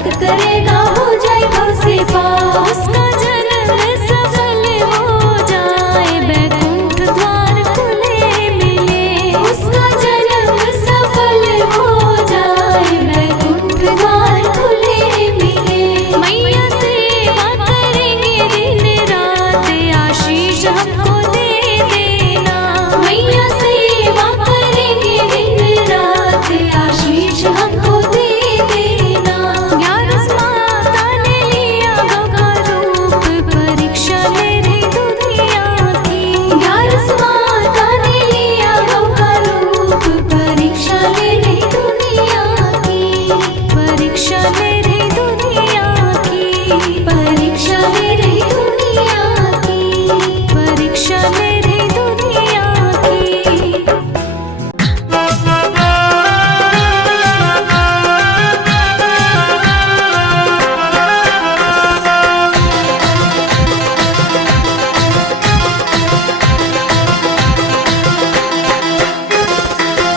भक्त करेगा हो जाएगा उसे पास। उसका जन्म सफल हो जाए बैकुंठ द्वार खुले मिले। उसका जन्म सफल हो जाए बैकुंठ द्वार खुले मिले। मैया सेवा करेंगे दिन रात आशीष हमको दे देना। मैया सेवा करेंगे दिन रात आशीष हमको दे देना। ग्यारस माता ने लिया गौ का रूप परीक्षा ले रही दुनिया की। ग्यारस माता ने लिया गौ का रूप परीक्षा ले रही दुनिया की। परीक्षा ले रही दुनिया की। परीक्षा ले रही दुनिया की। परीक्षा ले रही दुनिया की।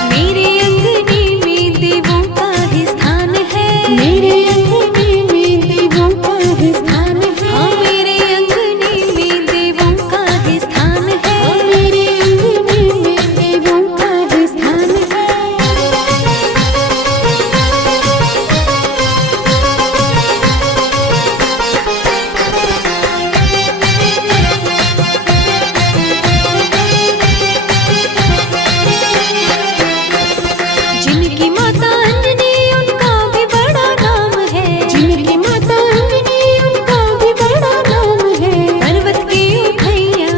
मेरे अंगने में देवों का ही स्थान है। मेरे अंगने में देवों का ही स्थान है। हाँ मेरे अंगने में देवों का ही स्थान है। मेरे अंगने में देवों का ही स्थान है। जिनकी माता अंजनी उनका भी बड़ा नाम है। जिनकी माता अंजनी उनका भी बड़ा नाम है। पर्वत के उठैया,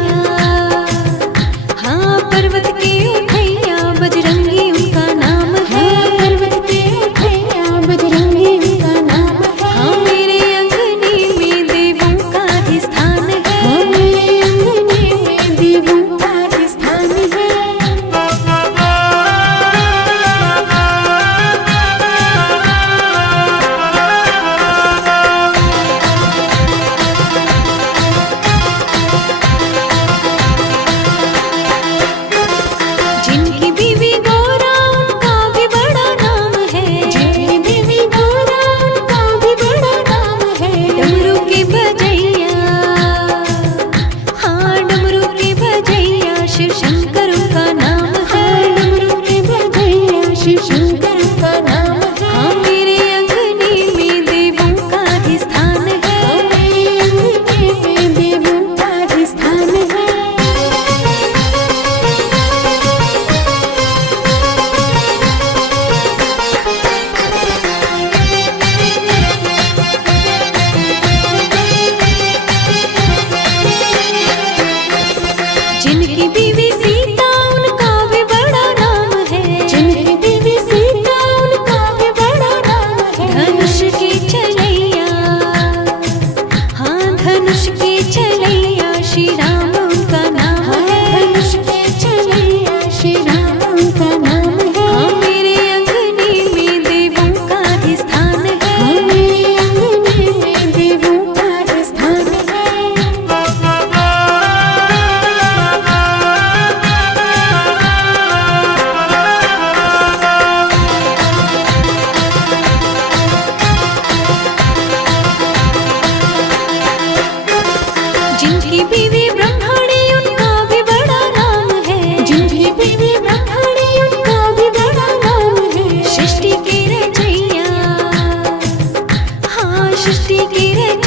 हाँ पर्वत के उठैया बजरंगी उनका नाम है। पर्वत के उठैया बजरंगी उनका नाम है। हाँ मेरे अंगने में देवों का ही स्थान है। हाँ मेरे अंगने में देवों का ही स्थान है। जिनकी बीवी गौरा उनका भी बड़ा नाम है। जिनकी बीवी गौरा उनका भी बड़ा नाम है। डमरू के बजैया, हाँ डमरू के बजैया शिव शंकर उनका नाम है। डमरू के बजैया शिव शंकर उनका नाम है। हाँ मेरे अंगने में देवों का ही स्थान है। मेरे अंगने में देवों का ही स्थान है। जिनकी बीवी सीता उनका भी बड़ा नाम है। जिनकी बीवी सीता उनका भी बड़ा नाम है। धनुष के चलैया, हाँ धनुष के चलैया श्री राम उनका नाम है। धनुष के चलैया श्री राम उनका नाम है। हाँ मेरे अंगने में देवों का ही स्थान है। हाँ मेरे अंगने में देवों का ही स्थान है। जिनकी बीवी ब्रह्मणी उनका भी बड़ा नाम है। जिनकी बीवी ब्रह्मणी उनका भी बड़ा नाम है। सृष्टि के रचैया, हाँ सृष्टि के रचैया